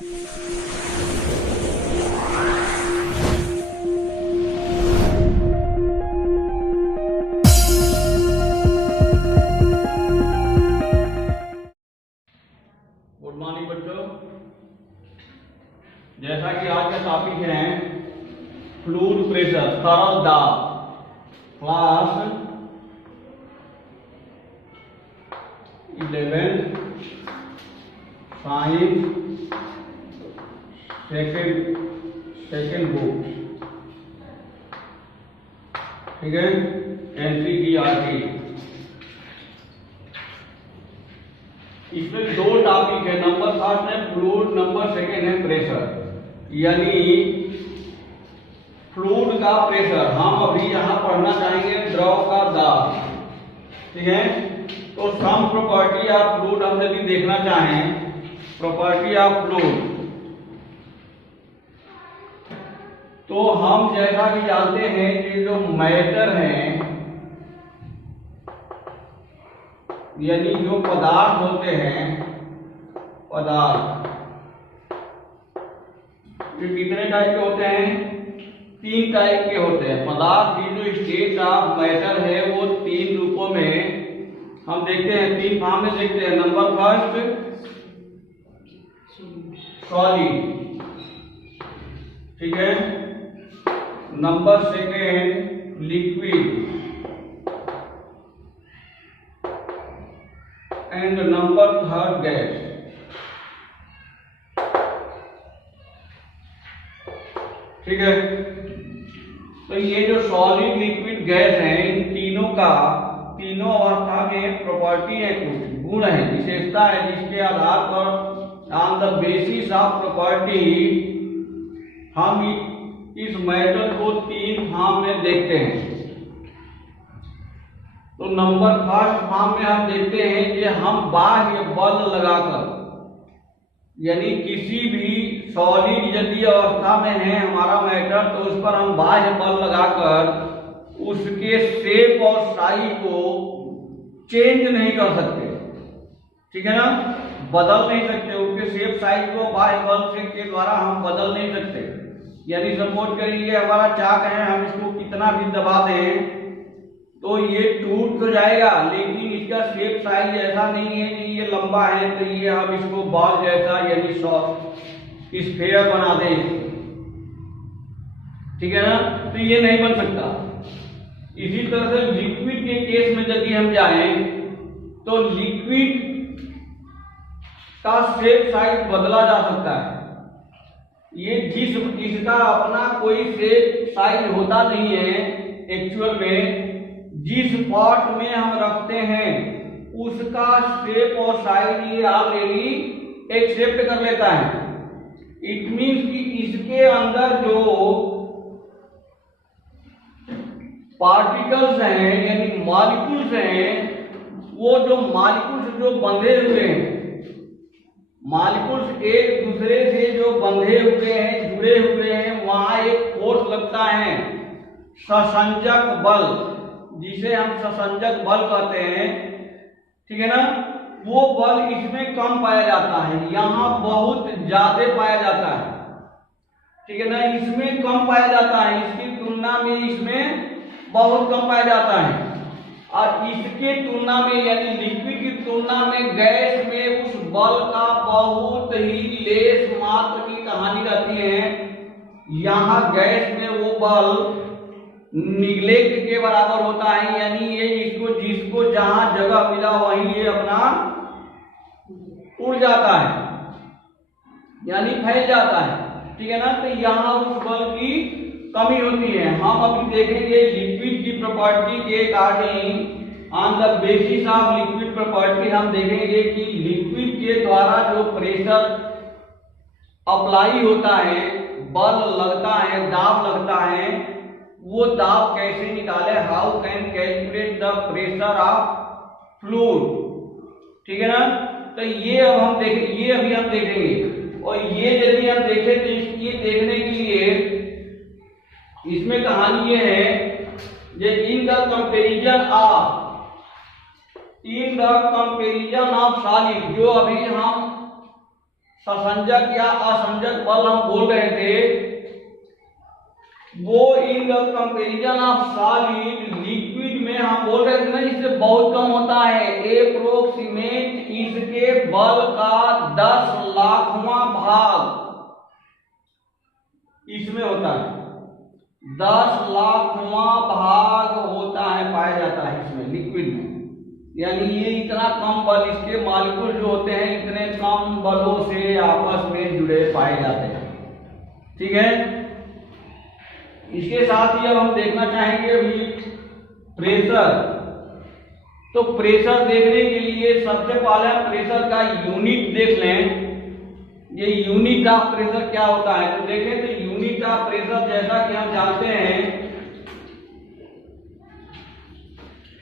Good morning बच्चों। जैसा कि आज का टॉपिक है फ्लूइड प्रेशर, तरल दाब, क्लास 11 साइंस सेकेंड बुक, ठीक है, NCERT। इसमें दो टॉपिक है, नंबर फर्स्ट है फ्लूइड, नंबर सेकेंड है प्रेशर। यानी फ्लूइड का प्रेशर हम अभी यहाँ पढ़ना चाहेंगे, द्रव का दाब, ठीक है। तो सम प्रॉपर्टी ऑफ फ्लूइड हम यदि देखना चाहें, प्रॉपर्टी ऑफ फ्लूइड, तो हम जैसा कि जानते हैं कि जो मैटर है, यानी जो पदार्थ होते हैं, पदार्थ ये कितने टाइप के होते हैं? 3 टाइप के होते हैं पदार्थ की। जो स्टेट ऑफ मैटर है वो 3 रूपों में हम देखते हैं, 3 फॉर्म में देखते हैं। नंबर फर्स्ट सॉलिड, ठीक है। Number second liquid, and number third gas. ठीक है। तो ये जो सॉलिड, लिक्विड, गैस है, इन तीनों अवस्था में प्रॉपर्टी है, कुछ गुण है, विशेषता है, जिसके आधार पर on the basis of property हम इस मैटर को 3 फॉर्म में देखते हैं। तो नंबर फर्स्ट फॉर्म में हम देखते हैं कि हम बाह्य बल लगाकर, यानी किसी भी सॉलिड यदि अवस्था में है हमारा मैटर, तो उस पर हम बाह्य बल लगाकर उसके शेप और साइज को चेंज नहीं कर सकते, ठीक है ना, बदल नहीं सकते। उसके शेप साइज को बाह्य बल से के द्वारा हम बदल नहीं सकते। यानी सपोज करिए हमारा चाक है, हम इसको कितना भी दबा दें तो ये टूट तो जाएगा, लेकिन इसका शेप साइज ऐसा नहीं है कि ये लंबा है तो ये हम इसको बॉल जैसा यानी स्फीयर बना दें, ठीक है ना, तो ये नहीं बन सकता। इसी तरह से लिक्विड के केस में यदि हम जाएं तो लिक्विड का शेप साइज बदला जा सकता है। ये जिसका अपना कोई शेप साइज होता नहीं है, एक्चुअल में जिस पॉट में हम रखते हैं उसका शेप और साइज ये ऑलरेडी एक्सेप्ट कर लेता है। इट मीन्स कि इसके अंदर जो पार्टिकल्स हैं यानी मॉलिक्यूल्स हैं, वो जो मॉलिक्यूल्स जो बंधे हुए हैं, मॉलिक्यूल्स एक दूसरे से जो बंधे हुए हैं, जुड़े हुए हैं, वहां एक फोर्स लगता है, ससंजक बल, जिसे हम ससंजक बल कहते हैं, ठीक है ना। वो बल इसमें कम पाया जाता है, यहाँ बहुत ज्यादा पाया जाता है, ठीक है ना। इसमें कम पाया जाता है, इसकी तुलना में इसमें बहुत कम पाया जाता है। और इसके तुलना में यानी लिक्विड की तुलना में गैस में उस बल का बहुत ही लेस मात्र की कहानी रहती है। यहाँ गैस में वो बल निगलेक्ट के बराबर होता है, यानी ये जिसको जहां जगह मिला वहीं ये अपना उड़ जाता है, यानी फैल जाता है, ठीक है ना। तो यहाँ उस बल की कमी होती है। हम अभी देखेंगे लिक्विड की प्रॉपर्टी के according, on the basis of liquid property हम देखेंगे कि लिक्विड के द्वारा जो प्रेशर अप्लाई होता है, बल लगता है, दाब लगता है, वो दाब कैसे निकाले, how can calculate the pressure of fluid, ठीक है ना। तो ये अब हम ये अभी हम देखेंगे। और ये यदि हम देखें तो ये देखने के लिए इसमें कहानी ये है कि in the comparison of solid, जो अभी हम ससंजक या असंजक बल हम बोल रहे थे, वो in the comparison of solid liquid में हम बोल रहे थे ना, इससे बहुत कम होता है। एप्रोक्सीमेट इसके बल का 10 लाखवां भाग इसमें होता है, 10 लाखवां भाग होता है, पाया जाता है इसमें लिक्विड में। यानी ये इतना कम बल, इसके मॉलिक्यूल जो होते हैं इतने कम बलों से आपस में जुड़े पाए जाते हैं। ठीक है, इसके साथ ही अब हम देखना चाहेंगे अभी प्रेशर। तो प्रेशर देखने के लिए सबसे पहले प्रेशर का यूनिट देख लें, ये यूनिट ऑफ प्रेशर क्या होता है। तो देखें तो यूनिट ऑफ प्रेशर जैसा कि हम जानते हैं,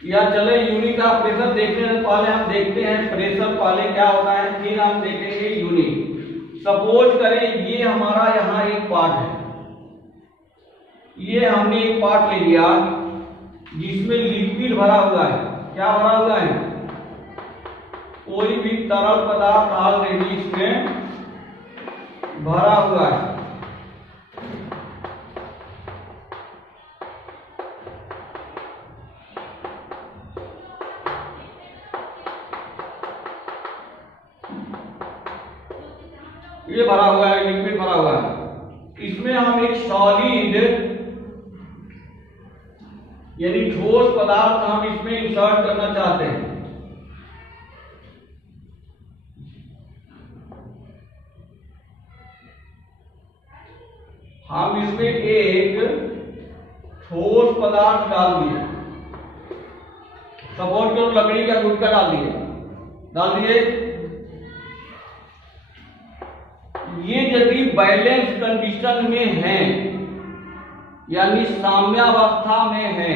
या चले यूनिट ऑफ प्रेशर देखने से पहले हम देखते हैं प्रेशर पहले क्या होता है, फिर हम देखेंगे यूनिट। सपोज करें ये हमारा यहाँ एक पार्ट है, ये हमने एक पार्ट ले लिया जिसमें लिक्विड भरा हुआ है। क्या भरा हुआ है? कोई भी तरल पदार्थ ऑलरेडी इसमें भरा हुआ है। ये भरा हुआ है, लिक्विड भरा हुआ है। इसमें हम एक सॉलिड यानी ठोस पदार्थ हम इसमें इंसर्ट करना चाहते हैं। हम इसमें एक ठोस पदार्थ डाल दिए, सपोज करो लकड़ी का गुटका डाल दिए। ये यदि बैलेंस कंडीशन में है यानी साम्यावस्था में है,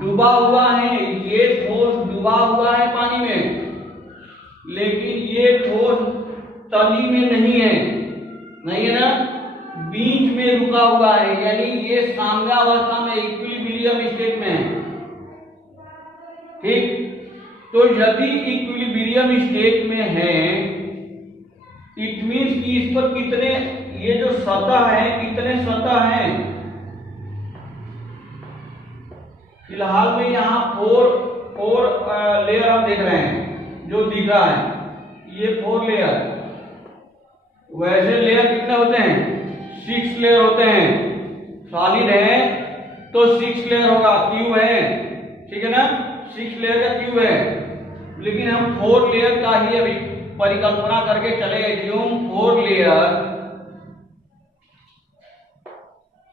डूबा हुआ है, ये ठोस डूबा हुआ है पानी में, लेकिन ये ठोस तली में नहीं है ना, बीच में रुका हुआ है, यानी ये साम्यावस्था में इक्विलिब्रियम स्टेट में है। ठीक, तो यदि इक्विलिब्रियम स्टेट में है, इट मीन्स कि इस पर कितने, ये जो सतह है कितने सतह हैं, फिलहाल में यहाँ फोर लेयर आप देख रहे हैं जो दिख रहा है, ये 4 लेयर। वैसे लेयर कितने होते हैं? 6 लेयर होते हैं। सॉलिड है तो 6 लेयर होगा, क्यूब है, ठीक है ना, 6 लेयर का क्यूब है। लेकिन हम 4 लेयर का ही अभी परिकल्पना करके चले, एज्यूम 4 लेयर।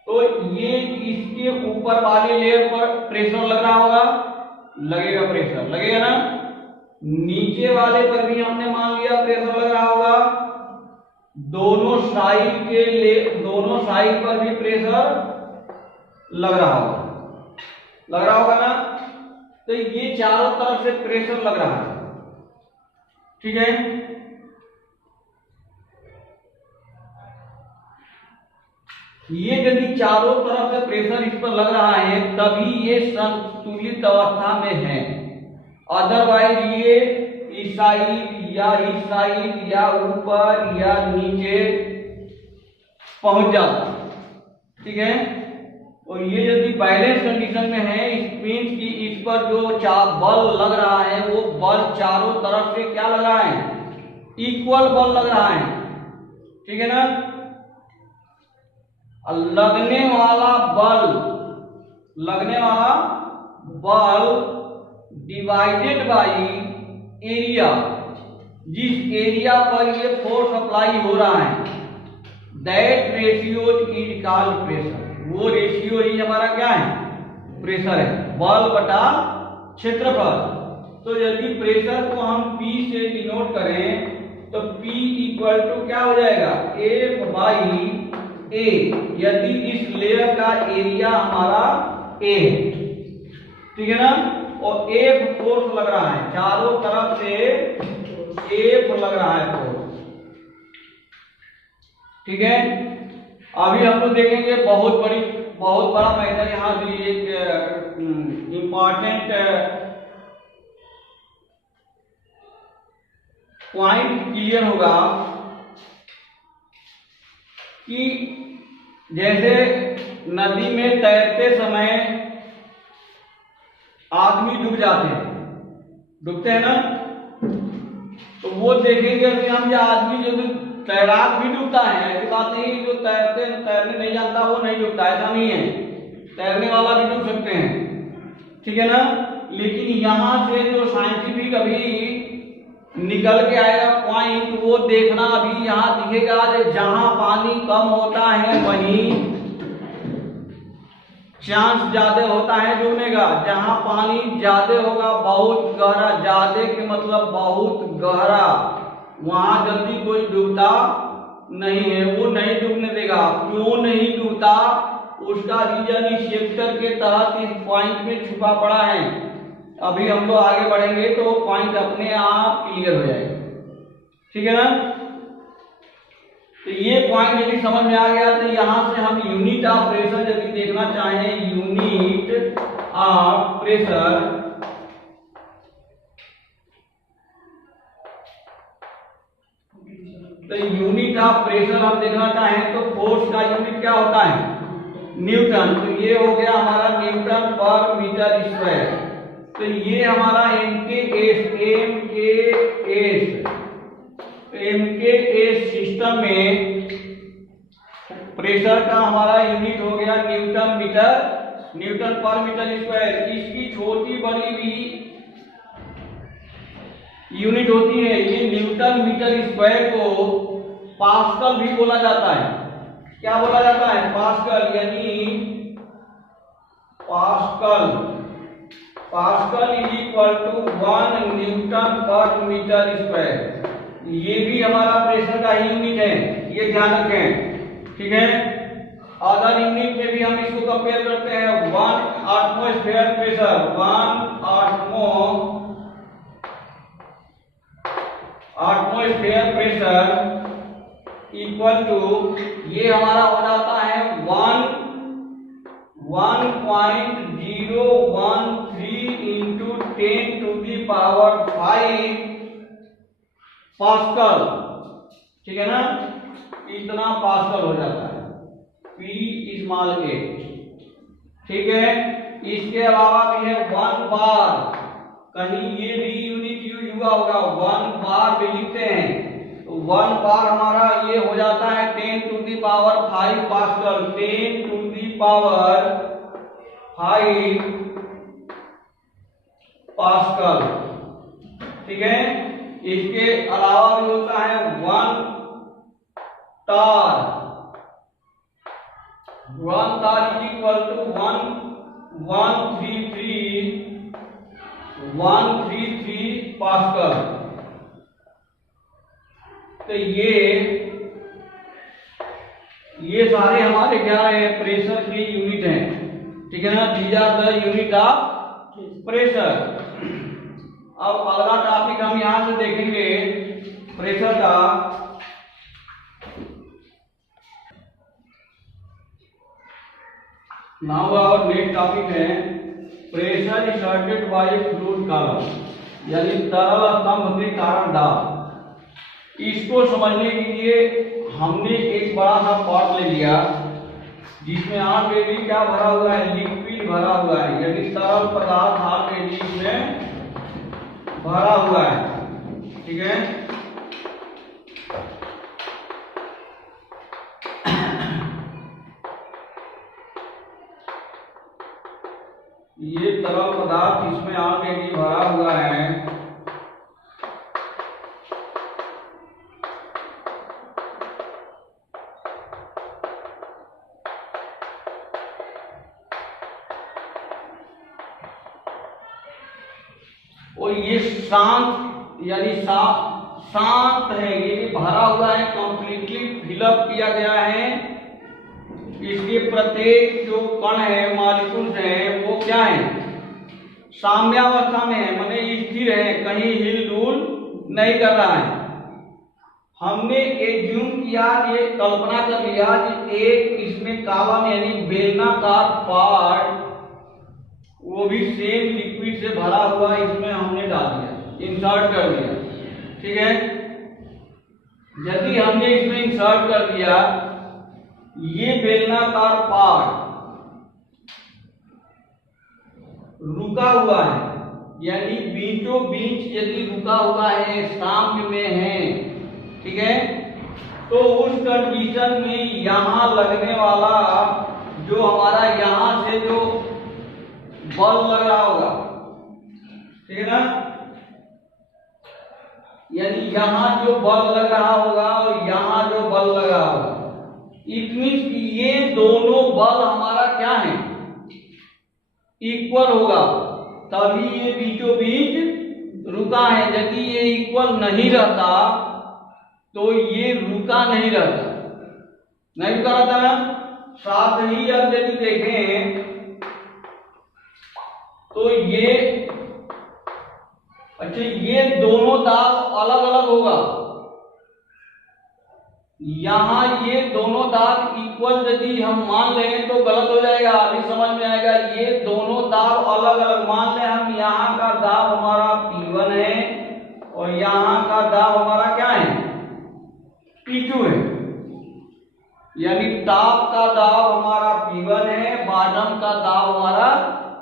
तो ये इसके ऊपर वाले लेयर पर प्रेशर लग रहा होगा, लगेगा, प्रेशर लगेगा ना। नीचे वाले पर भी हमने मान लिया प्रेशर लग रहा होगा, दोनों साइड पर भी प्रेशर लग रहा होगा ना। तो ये चारों तरफ से प्रेशर लग रहा है, ठीक है। ये यदि चारों तरफ से प्रेशर इस पर लग रहा है तभी ये संतुलित अवस्था में है, अदरवाइज ये इस साइड या ऊपर या नीचे पहुंच जाता, ठीक है। और ये यदि बैलेंस कंडीशन में है, इट मीन्स कि इस पर जो बल लग रहा है वो बल चारों तरफ से क्या लग रहा है? इक्वल बल लग रहा है, ठीक है ना। लगने वाला बल डिवाइडेड बाई एरिया, जिस एरिया पर ये फोर्स अप्लाई हो रहा है, that ratio is called pressure. वो रेशियो ही हमारा क्या है? प्रेशर है, बल बटा क्षेत्रफल। तो यदि प्रेशर को हम P से डिनोट करें तो P इक्वल टू क्या हो जाएगा? F by A। यदि इस लेयर का एरिया हमारा A है, ठीक है ना, और F फोर्स लग रहा है चारों तरफ से, F लग रहा है फोर्स, ठीक है। अभी हम लोग देखेंगे बहुत बड़ा मैटर, यहाँ भी एक इंपॉर्टेंट पॉइंट क्लियर होगा कि जैसे नदी में तैरते समय आदमी डूब जाते हैं, डूबते हैं ना, तो वो देखेंगे अभी हम, या आदमी जो तैराक भी डूबता है, ऐसी बात नहीं जो तैरने नहीं जानता वो नहीं डूबता, ऐसा नहीं है, तैरने वाला भी डूब सकते हैं, ठीक है ना। लेकिन यहाँ से जो साइंटिफिक अभी निकल के आएगा पॉइंट, वो देखना अभी यहाँ दिखेगा, जहां पानी कम होता है वहीं चांस ज्यादा होता है डूबने का, जहां पानी ज्यादा होगा, बहुत गहरा, ज्यादा के मतलब बहुत गहरा, वहां जल्दी कोई डूबता नहीं है, वो नहीं डूबने देगा। क्यों नहीं डूबता, उसका रीजन इस चैप्टर के तहत इस पॉइंट में छुपा पड़ा है। अभी हम लोग आगे बढ़ेंगे तो पॉइंट अपने आप क्लियर हो जाएगा, ठीक है ना। तो ये पॉइंट यदि समझ में आ गया तो यहां से हम यूनिट ऑफ प्रेशर यदि देखना चाहें, यूनिट ऑफ प्रेशर, तो यूनिट ऑफ प्रेशर हम देखना चाहें तो फोर्स का यूनिट क्या होता है, न्यूटन। तो ये हो गया हमारा न्यूटन पर मीटर स्क्वायर। तो ये हमारा एमकेएस सिस्टम में प्रेशर का हमारा यूनिट हो गया न्यूटन पर मीटर स्क्वायर। इसकी छोटी बड़ी भी यूनिट होती है। ये न्यूटन मीटर स्क्वायर को पास्कल भी बोला जाता है। क्या बोला जाता है, पास्कल, यानी pascal is equal to 1 newton per metre square. ये भी हमारा प्रेशर का यूनिट है, ये ध्यान रखें, ठीक है। अदर यूनिट में भी हम इसको कंपेयर करते हैं। 1 atmosphere pressure, 1 atmosphere pressure equal to, ये हमारा हो जाता है 1.013 इंटू 10⁵ पास्कल, ठीक है ना। इतना पास्कल हो जाता है, P स्मॉल a, ठीक है। इसके अलावा भी है 1 बार, कहीं ये भी यूनिट यूज हुआ होगा, 1 बार भी लिखते हैं। तो 1 बार हमारा ये हो जाता है 10⁵ पास्कल, 10⁵ पास्कल, ठीक है। इसके अलावा भी होता है 1 तार इज इक्वल टू 133 पास्कल। तो ये सारे हमारे क्या है, प्रेशर के यूनिट हैं, ठीक है ना। These are the unit of pressure. अब अगला टॉपिक हम यहां से देखेंगे प्रेशर का। नाउ आवर नेक्स्ट टॉपिक है pressure exerted by fluid column, यानी तरल स्तंभ के कारण दाब। इसको समझने के लिए हमने एक बड़ा सा पॉट ले लिया जिसमें ऑलरेडी क्या भरा हुआ है, लिक्विड भरा हुआ है, यानी तरल पदार्थ ऑलरेडी इसमें भरा हुआ है, ठीक है। ये तरल पदार्थ इसमें ऑलरेडी भरा हुआ है। और ये शांत है, ये भरा हुआ है, कंप्लीटली फिलअप किया गया है। इसके प्रत्येक जो कण है, मॉलिक्यूल्स हैं, वो क्या है, साम्यावस्था में है, माने स्थिर है, कहीं हिल डुल नहीं कर रहा है। हमने एज्यूम किया, ये कल्पना कर लिया कि एक इसमें कॉलम यानी बेलनाकार पार्ट, वो भी सेम लिक्विड से भरा हुआ इसमें हमने डाल दिया, इंसर्ट कर दिया, ठीक है। यदि हमने इसमें इंसर्ट कर दिया ये बेलनाकार पार्ट रुका हुआ है, यानी बीचों बीच यदि रुका हुआ है, साम्य में है, ठीक है, तो उस कंडीशन में यहां लगने वाला जो हमारा यहां से जो बल लग रहा होगा, ठीक है ना, यानी यहां जो बल लग रहा होगा और यहां जो बल लग रहा होगा, इट मीन्स कि ये दोनों बल हमारा क्या है, इक्वल होगा, तभी ये बीचों बीच रुका है। यदि ये इक्वल नहीं रहता तो ये रुका नहीं रहता, नहीं रुका रहता ना। साथ ही अब यदि देखें तो ये अच्छा ये दोनों दाब अलग अलग होगा, यहां ये दोनों दाब इक्वल यदि हम मान लें तो गलत हो जाएगा, अभी समझ में आएगा। ये दोनों दाब अलग अलग मान लें हम, यहाँ का दाब हमारा P1 है और यहाँ का दाब हमारा क्या है, P2 है, यानी टॉप का दाब हमारा P1 है, बॉटम का दाब हमारा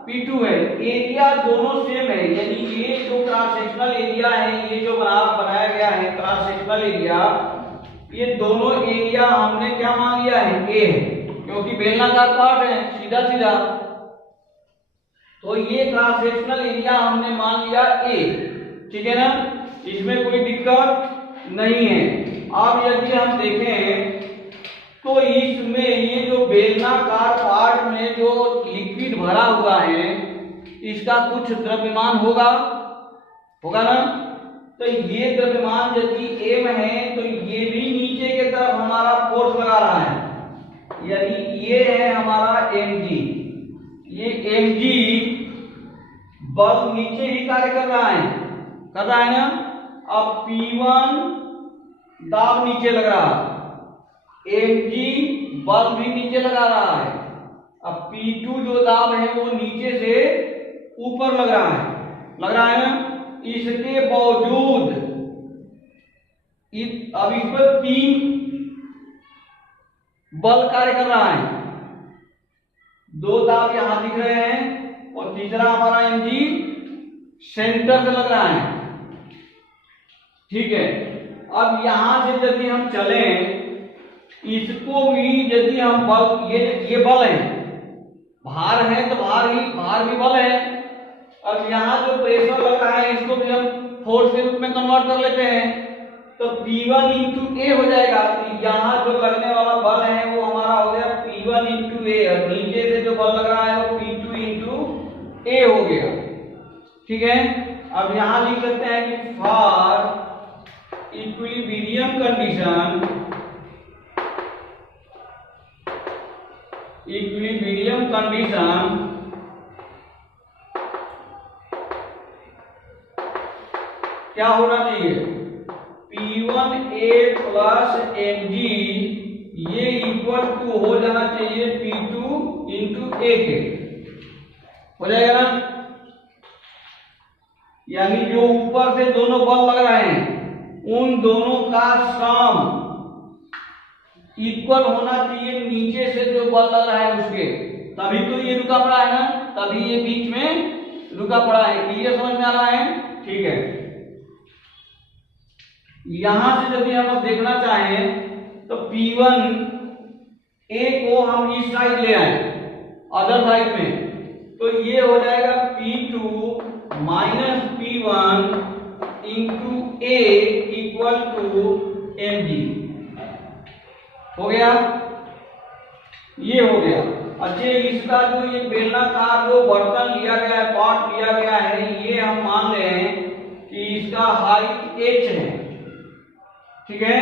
P2 है। एरिया दोनों सेम है, यानी ये जो क्रॉस सेक्शनल एरिया है, ये जो बनाया गया है क्रॉस सेक्शनल एरिया, ये दोनों एरिया हमने क्या मान लिया है, ए है, क्योंकि बेलनाकार पार्ट है सीधा सीधा, तो ये क्रॉस सेक्शनल एरिया हमने मान लिया ए, ठीक है ना, इसमें कोई दिक्कत नहीं है। अब यदि हम देखें तो इसमें ये जो बेलनाकार पार्ट में जो लिक्विड भरा हुआ है इसका कुछ द्रव्यमान होगा ना, तो ये द्रव्यमान यदि m है तो ये भी नीचे की तरफ हमारा फोर्स लगा रहा है, यानी ये है हमारा mg, ये mg बल नीचे ही कार्य कर रहा है ना। अब P1 दाब नीचे लग रहा है, mg बल भी नीचे लगा रहा है, अब P2 जो दाब है वो नीचे से ऊपर लग रहा है ना। इसके बावजूद अब इस पर 3 बल कार्य कर रहा है, 2 दाब यहां दिख रहे हैं और तीसरा हमारा mg सेंटर से लग रहा है, ठीक है। अब यहां से यदि हम चलें, इसको भी यदि हम बल, ये बल है, भार है तो भार भी बल है। अब यहाँ जो प्रेशर लग रहा है इसको भी हम फोर्स के रूप में कन्वर्ट कर लेते हैं, तो P1 इंटू ए हो जाएगा। तो यहाँ जो लगने वाला बल है वो हमारा हो गया P1 इंटू ए, और नीचे से जो बल लग रहा है वो P2 इंटू ए हो गया, ठीक है। अब यहाँ लिख सकते हैं कि फॉर इक्विलिब्रियम कंडीशन क्या होना चाहिए, P1A प्लस mg ये इक्वल टू हो जाना चाहिए P2 इंटू ए के, हो जाएगा ना। यानी जो ऊपर से दोनों बल लग रहे हैं उन दोनों का सम इक्वल होना चाहिए नीचे से जो बल लग रहा है उसके, तभी तो ये रुका पड़ा है ना, तभी ये बीच में रुका पड़ा है। क्लियर समझ में आ रहा है, ठीक है। यहां से यदि हम अब देखना चाहें तो P1 A को हम इस साइड ले आए अदर साइड में, तो ये हो जाएगा P2 minus P1 into A equal to mg, हो गया, ये हो गया। अच्छे, इसका जो ये बेलनाकार जो बर्तन लिया गया है, पॉट लिया गया है, ये हम मान रहे हैं कि इसका हाइट h है, ठीक है।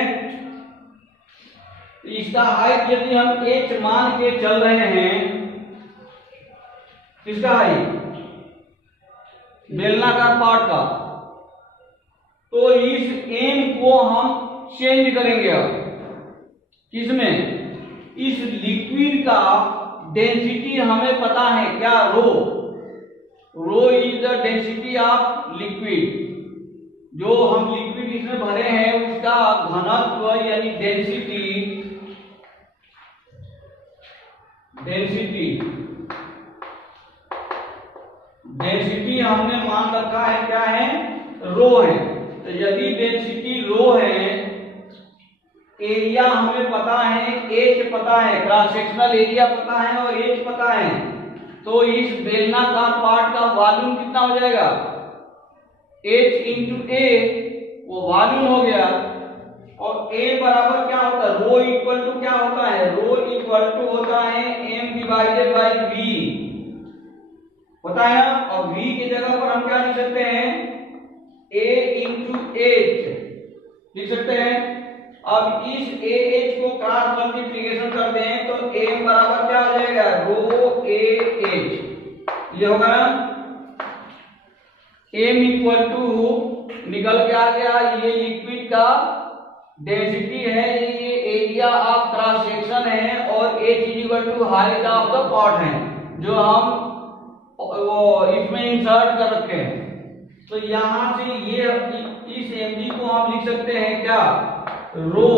इसका हाइट यदि हम h मान के चल रहे हैं, इसका हाइट बेलनाकार पार्ट का, तो इस m को हम चेंज करेंगे। अब किसमें, इस लिक्विड का डेंसिटी हमें पता है क्या, rho is the density of liquid, जो हम लिक्विड इसमें भरे हैं उसका घनत्व यानी डेंसिटी हमने मान रखा है क्या है, रो है। तो यदि डेंसिटी रो है, एरिया हमें पता है, एच पता है, क्रॉस सेक्शनल एरिया पता है और एच पता है, तो इस बेलनाकार पार्ट का वॉल्यूम कितना हो जाएगा, H इंटू ए, वो वॉल्यूम हो गया। और A बराबर क्या होता है, रो इक्वल टू क्या होता है, रो इक्वल टू होता है M डिवाइडेड बाई V, होता है ना। और V की जगह पर हम क्या लिख सकते हैं, A इंटू H लिख सकते हैं। अब इस AH को क्रॉस मल्टीप्लिकेशन कर दें तो M बराबर क्या हो जाएगा, रो AH, ये होगा ना। M इक्वल टू निकल के आ गया, ये लिक्विड का डेंसिटी है, ये एरिया ऑफ क्रॉस सेक्शन है, और H equal to height of the pot है, जो हम वो इसमें इंसर्ट कर रखे हैं। तो यहां से ये इस mg को हम लिख सकते हैं क्या, rho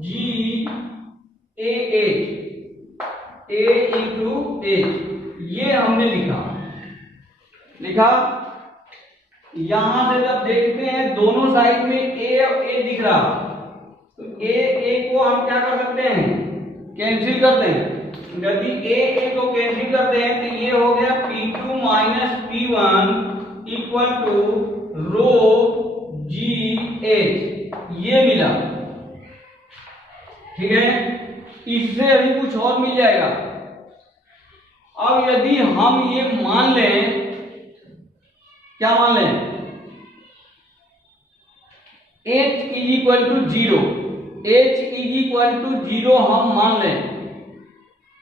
g a h, a into h, ये हमने लिखा। यहां से जब देखते हैं दोनों साइड में ए और ए दिख रहा, तो ए को हम क्या कर सकते हैं, कैंसिल कर दें। यदि ए को कैंसिल कर दें तो ये हो गया P2 minus P1 equal to rho G H, ये मिला, ठीक है। इससे अभी कुछ और मिल जाएगा। अब यदि हम ये मान लें, क्या मान लें, H is equal to 0, H is equal to 0 हम मान लें,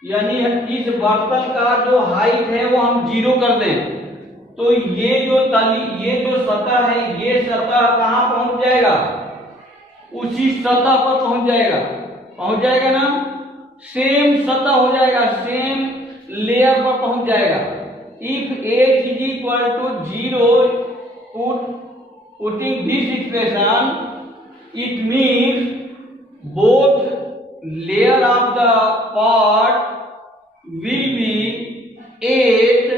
यानी इस बर्तन का जो हाइट है वो हम 0 कर दें, तो ये जो सतह है, ये सतह कहां पहुंच जाएगा, उसी सतह पर पहुंच जाएगा ना, सेम सतह हो जाएगा, सेम लेयर पर पहुंच जाएगा। If H is equal to 0, putting this expression, it means both layer of the pot will be at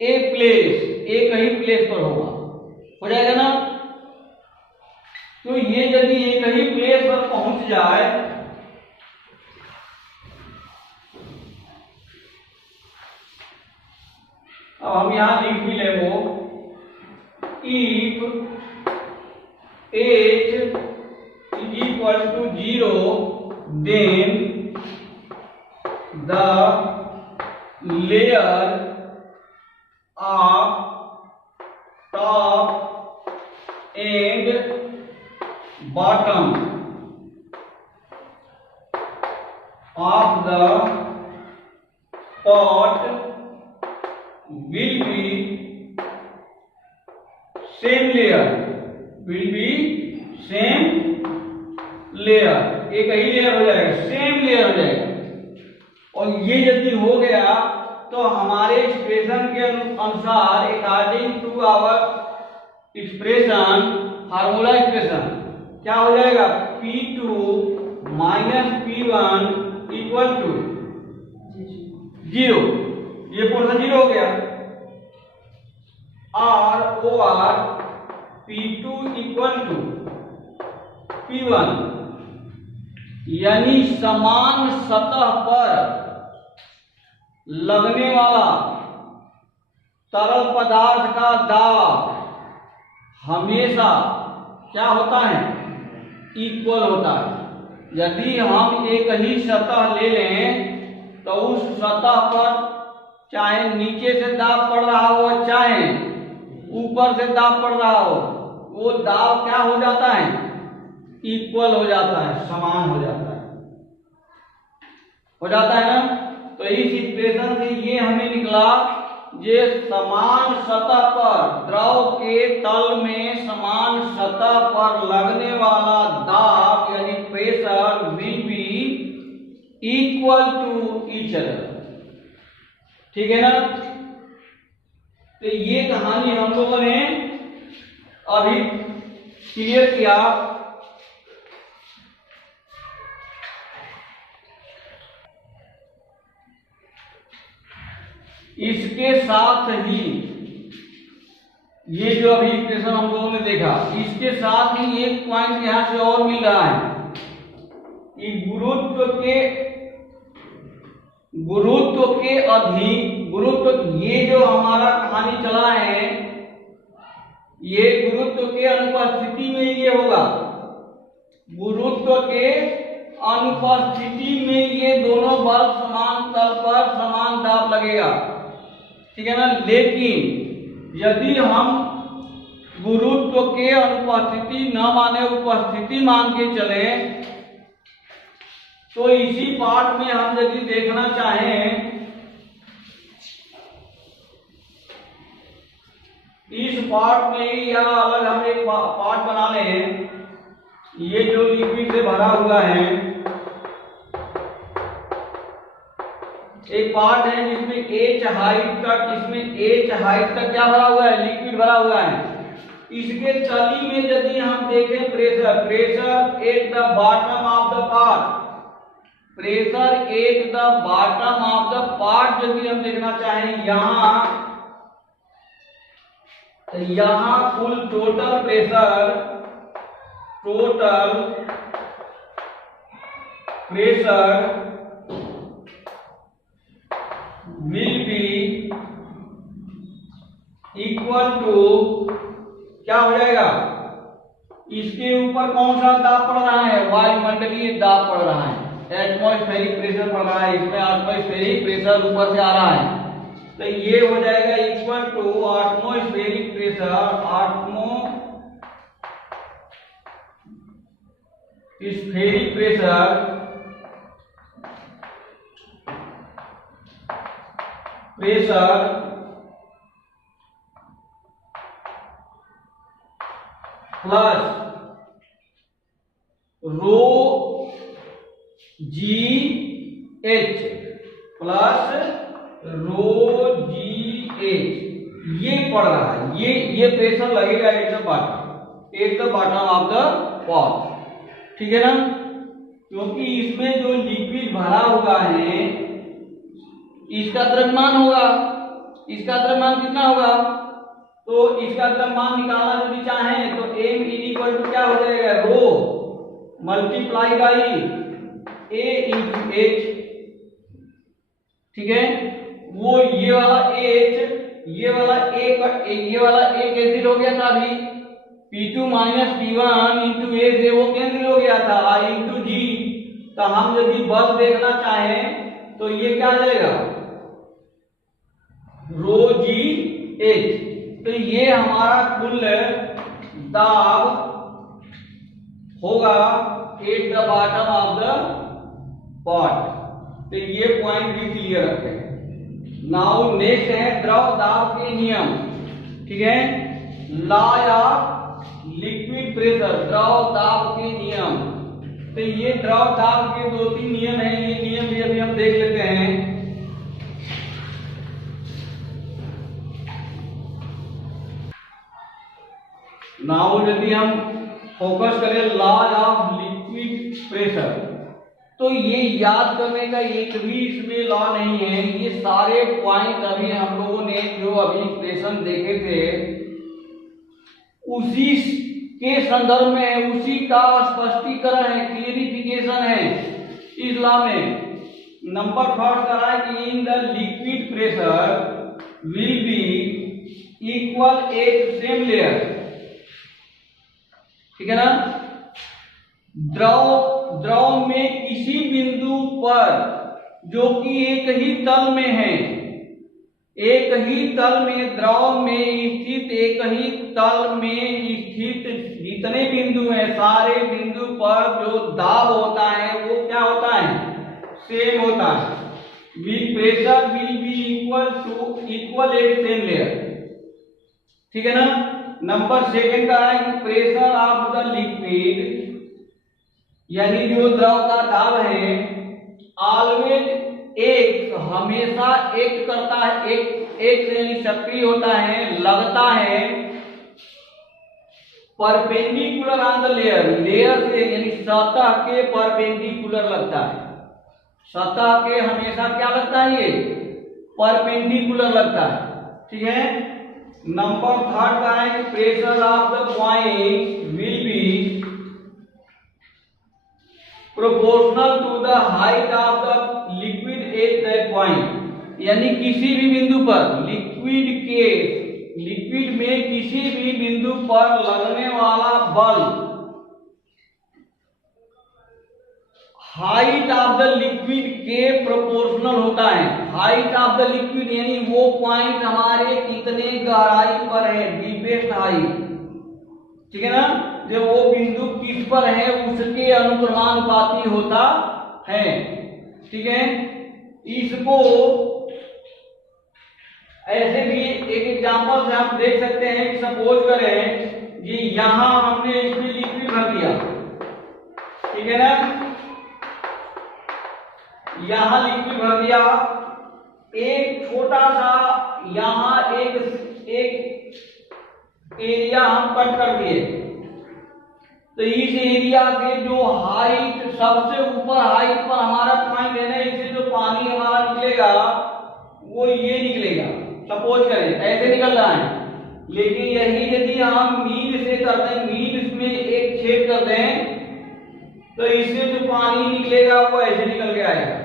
a place, एक ही प्लेस पर होगा, हो जाएगा ना। तो ये यदि एक ही प्लेस पर पहुंच जाए, अब हम यहां लिख भी ले वो, if H is equal to 0, then the layer of top and bottom of the pot will be same layer, एक ही लेयर हो जाएगा, सेम लेयर हो जाएगा। और ये यदि हो गया तो हमारे एक्सप्रेशन के अनुसार, according to our expression, formula expression क्या हो जाएगा, P2 minus P1 equal to 0, ये पोर्शन 0 हो गया, और P2 इक्वल टू P1, यानी समान सतह पर लगने वाला तरल पदार्थ का दाब हमेशा क्या होता है, इक्वल होता है। यदि हम एक ही सतह ले लें तो उस सतह पर चाहे नीचे से दाब पड़ रहा हो, चाहे ऊपर से दाब पड़ रहा हो, वो दाब क्या हो जाता है, इक्वल हो जाता है, समान हो जाता है ना। तो इस एक्सप्रेशन से ये हमें निकला, ये समान सतह पर, द्रव के तल में समान सतह पर लगने वाला दाब यानी pressure will be equal to each other, ठीक है ना। तो ये कहानी हम लोगों ने अभी क्लियर किया। इसके साथ ही ये जो अभी इक्वेशन हम लोगों ने देखा, इसके साथ ही एक पॉइंट यहां से और मिल रहा है कि गुरुत्व के अधीन, गुरुत्व, ये जो हमारा कहानी चला है ये गुरुत्व के अनुपस्थिति में ये होगा, गुरुत्व के अनुपस्थिति में ये दोनों बल समान तल पर समान दाब लगेगा, ठीक है ना। लेकिन यदि हम गुरुत्व के अनुपस्थिति न माने उपस्थिति मान के चले, तो इसी पार्ट में हम यदि देखना चाहें, इस पार्ट में या अलग हम एक पार्ट बना लें, ये जो लिक्विड से भरा हुआ है, एक पार्ट है जिसमें h हाइट तक, इसमें h हाइट तक क्या भरा हुआ है, लिक्विड भरा हुआ है। इसके तली में यदि हम देखें pressure, pressure at the bottom of the part, pressure at the bottom of the part यदि हम देखना चाहें, यहां full total pressure will be equal to, क्या हो जाएगा, इसके ऊपर कौन सा दाब पड़ रहा है, वायुमंडलीय दाब पड़ रहा है, एटमॉस्फेरिक प्रेशर पड़ रहा है, इसमें एटमॉस्फेरिक प्रेशर ऊपर से आ रहा है, तो ये हो जाएगा equal to atmospheric pressure, atmospheric pressure plus rho G H plus rho G H, ये पड़ रहा है, ये प्रेशर लगेगा at the bottom of the pot, ठीक है ना। क्योंकि इसमें जो लिक्विड भरा हुआ है इसका द्रव्यमान होगा, इसका द्रव्यमान कितना होगा, तो इसका द्रव्यमान निकालना यदि चाहें तो m इक्वल टू क्या हो जाएगा, rho multiply by a into h, ठीक है। वो ये वाला h, ये वाला a कैंसिल हो गया था अभी, P2 minus P1 into a से वो कैंसिल हो गया था, I इंटू जी। तो हम यदि बल देखना चाहें तो ये क्या आ जाएगा, रो जी एच। तो ये हमारा कुल दाब होगा eight the bottom of the pot. तो ये पॉइंट भी क्लियर रखें। नाउ नेक्स्ट है द्रव दाब के नियम, ठीक है, लॉ ऑफ लिक्विड प्रेशर, द्रव दाब के नियम। तो ये द्रव दाब के 2-3 नियम हैं, ये नियम भी अभी हम देख लेते हैं। नाउ यदि हम फोकस करें लॉ ऑफ लिक्विड प्रेशर, तो ये याद करने का एक भी इसमें लॉ नहीं है। ये सारे पॉइंट अभी हम लोगों ने जो अभी इक्वेशन देखे थे उसी के संदर्भ में, उसी का स्पष्टीकरण है, क्लियरिफिकेशन है इस लॉ में। नंबर फर्स्ट करा है कि in the liquid pressure will be equal at same layer, ठीक है ना। द्रव में किसी बिंदु पर जो कि एक ही तल में है, एक ही तल में, द्रव में स्थित एक ही तल में स्थित जितने बिंदु हैं, सारे बिंदु पर जो दाब होता है वो क्या होता है, सेम होता है। Pressure will be equal at same layer, ठीक है ना। नंबर सेकंड का है कि प्रेशर ऑफ द लिक्विड, यानी जो द्रव का दाब है, ऑलवेज एक, हमेशा एक करता है, एक एक्स यानी सक्रिय होता है, लगता है perpendicular on the layer, layer से यानी सतह के परपेंडिकुलर लगता है। सतह के हमेशा क्या लगता है, ये परपेंडिकुलर लगता है। ठीक है। नंबर थर्ड का है pressure of the point will be proportional to the height of the liquid at that point, यानी किसी भी बिंदु पर लिक्विड में किसी भी बिंदु पर लगने वाला बल हाइट ऑफ द लिक्विड के प्रोपोर्शनल होता है। हाइट ऑफ द लिक्विड यानी वो पॉइंट हमारे कितने गहराई पर है, डीपेस्ट हाइट। ठीक है ना, जो वो बिंदु किस पर है उसके अनुक्रमानुपाती होता है। ठीक है। इसको ऐसे भी एक एग्जांपल से हम देख सकते हैं कि सपोज करें कि यहां हमने इसमें लिक्विड भर दिया। ठीक है ना, यहां लिक्विड भर दिया, एक छोटा सा यहां एक एरिया हम कट कर दिए, तो इस एरिया से जो हाइट सबसे ऊपर हाइट पर हमारा पॉइंट है ना, इससे जो पानी हमारा निकलेगा वो ये निकलेगा। सपोज करें ऐसे निकल रहा है, लेकिन यही यदि हम मील से कर दें, मील में एक छेद कर दें, तो इससे जो पानी निकलेगा वो ऐसे निकल के आएगा,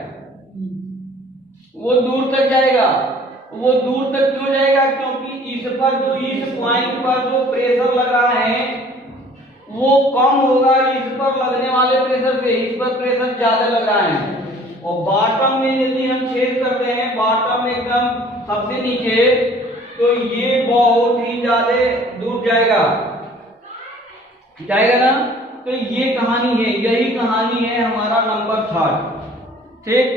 वो दूर तक जाएगा। वो दूर तक क्यों जाएगा, क्योंकि इस पर जो इस पॉइंट पर जो प्रेशर लग रहा है वो कम होगा इस पर लगने वाले प्रेशर से, इस पर प्रेशर ज्यादा लग रहा है। और बॉटम में यदि हम छेद करते हैं, बॉटम में एकदम सबसे नीचे, तो ये बहुत ही ज्यादा दूर जाएगा ना। तो ये कहानी है, यही कहानी है हमारा नंबर थर्ड। ठीक,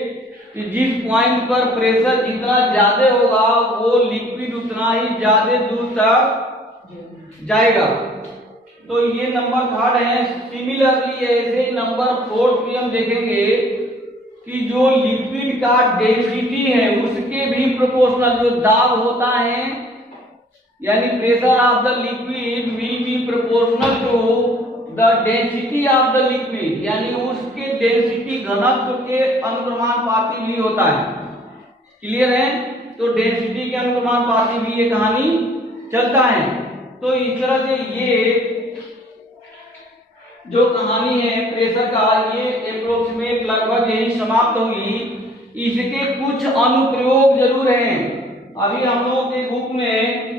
कि जिस पॉइंट पर प्रेशर जितना ज्यादा होगा वो लिक्विड उतना ही ज्यादा दूर तक जाएगा। तो ये नंबर थर्ड है। सिमिलरली ऐसे नंबर फोर्थ भी हम देखेंगे कि जो लिक्विड का डेंसिटी है उसके भी प्रोपोर्शनल, जो दाब होता है यानी pressure of the liquid will be proportional to the density of the liquid, यानी उसके डेंसिटी घनत्व के अनुक्रमानुपाती भी होता है। क्लियर है, तो डेंसिटी के अनुक्रमानुपाती भी ये कहानी चलता है। तो इस तरह से ये जो कहानी है प्रेशर का, ये अप्रोक्सीमेट लगभग यही समाप्त होगी। इसके कुछ अनुप्रयोग जरूर हैं। अभी हम लोगों के बुक में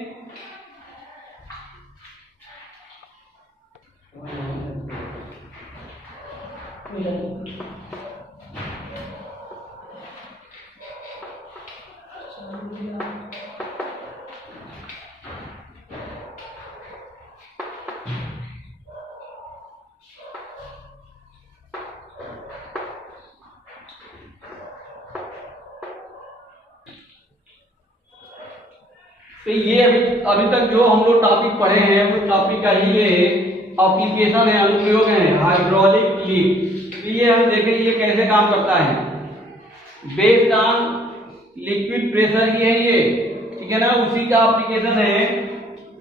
तो ये अभी तक जो हम लोग टॉपिक पढ़े हैं वो टॉपिक का ही ये एप्लीकेशन है, अनुप्रयोग है हाइड्रोलिक लिफ्ट। तो ये हम देखें ये कैसे काम करता है। बेस्ड ऑन लिक्विड प्रेशर ये ठीक है ना, उसी का एप्लीकेशन है।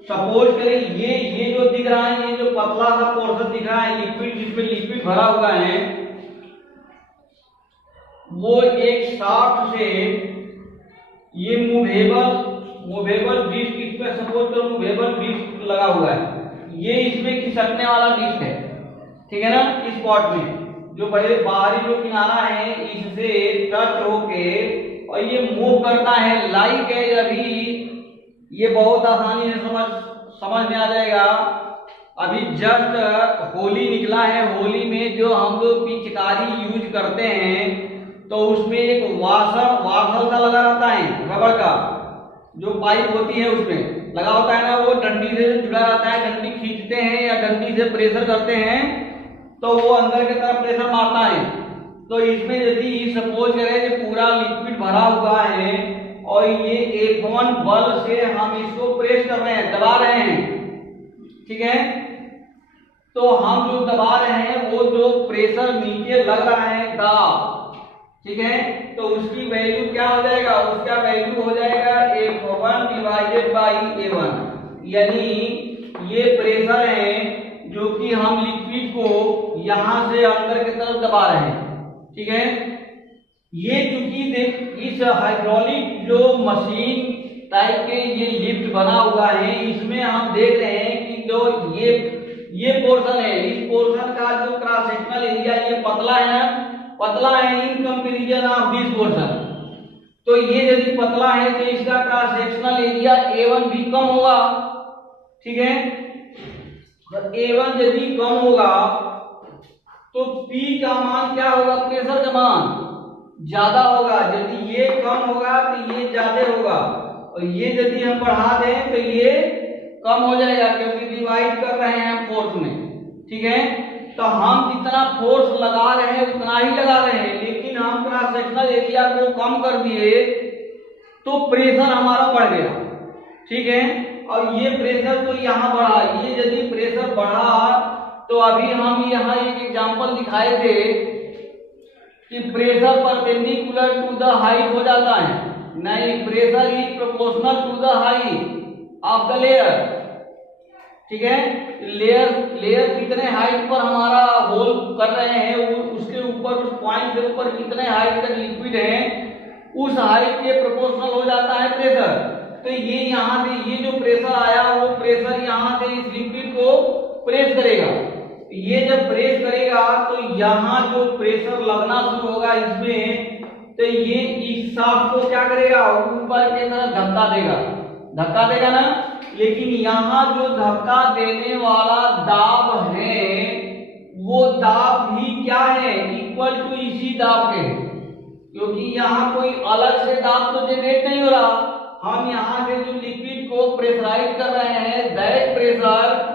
सपोज करें ये जो दिख रहा है, ये जो पतला सा पोर्शन दिख रहा है लिक्विड, जिसमें लिक्विड भरा हुआ है, वो एक शाफ्ट से ये मूवेबल डिस्क, इस पे सपोज करो मूवेबल डिस्क लगा हुआ है, ये इसमें खिसकने वाला डिस्क है। ठीक है ना, इस पॉट में जो बड़े बाहरी जो किनारा है इससे टच होके और ये मूव करता है लाइक है। अभी ये बहुत आसानी से समझ में आ जाएगा। अभी जस्ट होली निकला है, होली में जो हम लोग पिचकारी यूज करते हैं तो उसमें एक वाशर सा लगा रहता है, रबर का जो पाइप होती है उसमें लगा होता है ना, वो डंडी से जुड़ा रहता है। डंडी खींचते हैं या डंडी से प्रेशर करते हैं तो वो अंदर की तरफ प्रेशर मारता है। तो इसमें यदि सपोज करें कि पूरा लिक्विड भरा हुआ है और ये F1 बल से हम इसको प्रेस कर रहे हैं, दबा रहे हैं, ठीक है, तो हम जो दबा रहे हैं वो जो प्रेशर नीचे लग रहा है दाब, ठीक है। तो उसकी वैल्यू क्या हो जाएगा, उसका वैल्यू हो जाएगा F1 डिवाइडेड बाई A1, यानी ये प्रेशर है जो कि हम लिक्विड को यहां से अंदर की तरफ दबा रहे हैं, ठीक है। ये चूंकि देख इस हाइड्रोलिक जो मशीन टाइप के ये लिफ्ट बना हुआ है, इसमें हम देख रहे हैं कि जो ये पोर्शन है, इस पोर्शन का जो क्रॉस सेक्शनल एरिया ये पतला है ना, पतला है in comparison of this portion. तो ये यदि पतला है तो इसका क्रॉस सेक्शनल एरिया A1 भी कम होगा, ठीक है। तो A1 यदि कम होगा तो P का मान क्या होगा, प्रेशर का मान ज्यादा होगा। यदि ये कम होगा तो ये ज्यादा होगा, और ये यदि हम बढ़ा दें तो ये कम हो जाएगा, क्योंकि डिवाइड कर रहे हैं फोर्स में, ठीक है। तो हम जितना फोर्स लगा रहे हैं उतना ही लगा रहे हैं, लेकिन हम क्रॉस सेक्शनल एरिया को कम कर दिए तो प्रेशर हमारा बढ़ गया, ठीक है। और ये प्रेशर तो यहाँ बढ़ा, ये यदि प्रेशर बढ़ा तो अभी हम यहाँ एक एग्जांपल दिखाए थे कि pressure perpendicular to the height हो जाता है, नहीं, pressure is proportional to the height of the layer, ठीक है। लेयर कितने हाइट पर हमारा होल कर रहे हैं, उसके ऊपर, उस पॉइंट से ऊपर कितने हाइट तक लिक्विड है, उस हाइट के प्रोपोर्शनल हो जाता है प्रेशर। तो ये यहाँ से ये जो प्रेशर आया वो प्रेशर यहाँ से इस लिक्विड को प्रेस करेगा। ये जब प्रेस करेगा तो यहाँ जो प्रेशर लगना शुरू होगा इसमें, तो ये इस शाफ्ट को क्या करेगा, ऊपर की तरफ धक्का देगा ना। लेकिन यहाँ जो धक्का देने वाला दाब है वो दाब भी क्या है, इक्वल टू इसी दाब के, क्योंकि यहाँ कोई अलग से दाब तो जनरेट नहीं हो रहा। हम यहाँ से जो लिक्विड को प्रेशराइज कर रहे हैं, दैट प्रेशर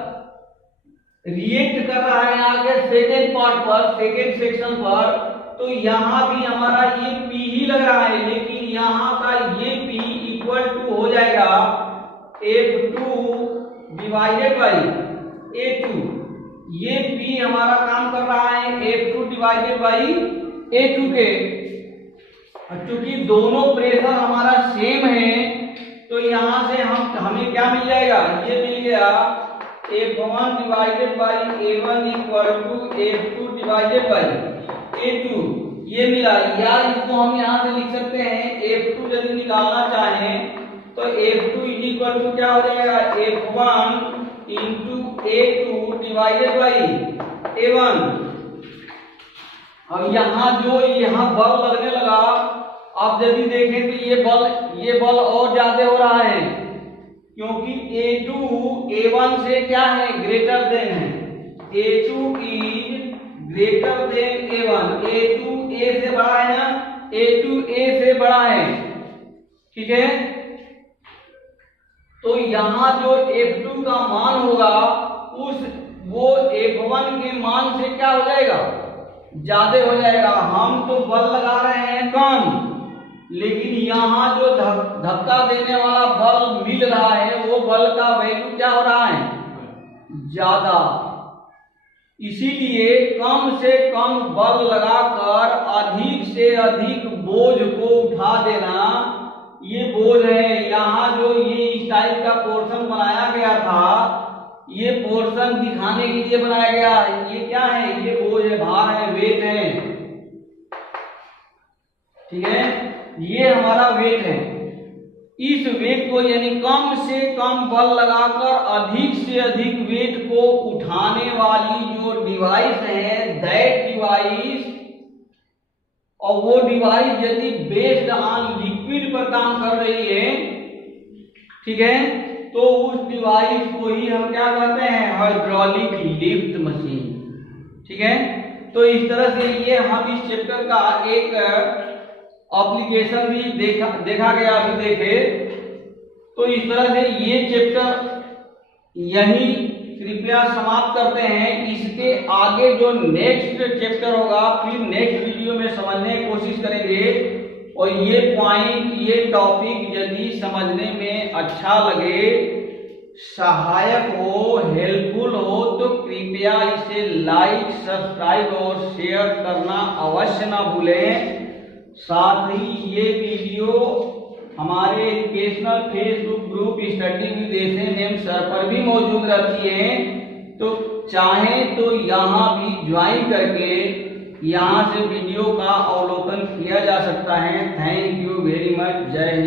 रिएक्ट कर रहा है आगे सेकेंड पार्ट पर, सेकेंड सेक्शन पर। तो यहाँ भी हमारा ये P ही लग रहा है, लेकिन यहाँ का ये P इक्वल टू हो जाएगा F2 डिवाइडेड बाई A2। ये P हमारा काम कर रहा है F2 डिवाइडेड बाई A2 के। चूंकि दोनों प्रेशर हमारा सेम है तो यहाँ से हमें क्या मिल जाएगा, ये मिल गया F1 divided by A1 equal to F2 divided by A2, ये मिला। या इसको हम यहाँ से लिख सकते हैं, F2 यदि निकालना चाहें तो F2 इक्वल टू क्या हो जाएगा, F1 into A2 divided by A1। अब यहाँ बल लगने लगा। अब यदि देखें तो ये बल और ज्यादा हो रहा है, क्योंकि A2 A1 से क्या है, ग्रेटर देन है। A2 is greater than A1, A2 A से बड़ा है ना, A2 A से बड़ा है, ठीक है। तो यहाँ जो F2 का मान होगा वो F1 के मान से क्या हो जाएगा, ज्यादा हो जाएगा। हम तो बल लगा रहे हैं कम, लेकिन यहाँ जो धक्का देने वाला बल मिल रहा है वो बल का वैल्यू क्या हो रहा है, ज्यादा। इसीलिए कम से कम बल लगाकर अधिक से अधिक बोझ को उठा देना, ये बोझ है। यहाँ जो ये इस टाइप का पोर्शन बनाया गया था, ये पोर्शन दिखाने के लिए बनाया गया। ये क्या है, ये बोझ है, भार है, वेट है, ठीक है। ये हमारा वेट है। इस वेट को यानी कम से कम बल लगाकर अधिक से अधिक वेट को उठाने वाली जो डिवाइस है, दैट डिवाइस, और वो डिवाइस यदि बेस्ड ऑन लिक्विड पर काम कर रही है, ठीक है, तो उस डिवाइस को ही हम क्या कहते हैं, हाइड्रोलिक लिफ्ट मशीन, ठीक है। तो इस तरह से ये हम इस चैप्टर का एक एप्लीकेशन भी देखा गया। अभी देखे तो इस तरह से ये चैप्टर यही कृपया समाप्त करते हैं। इसके आगे जो नेक्स्ट चैप्टर होगा फिर नेक्स्ट वीडियो में समझने की कोशिश करेंगे। और ये पॉइंट, ये टॉपिक यदि समझने में अच्छा लगे, सहायक हो, हेल्पफुल हो, तो कृपया इसे लाइक, सब्सक्राइब और शेयर करना अवश्य ना भूलें। साथ ही ये वीडियो हमारे educational Facebook group study with SN M sir पर भी मौजूद रहती है, तो चाहें तो यहाँ भी ज्वाइन करके यहाँ से वीडियो का अवलोकन किया जा सकता है। Thank you very much. जय हिंद।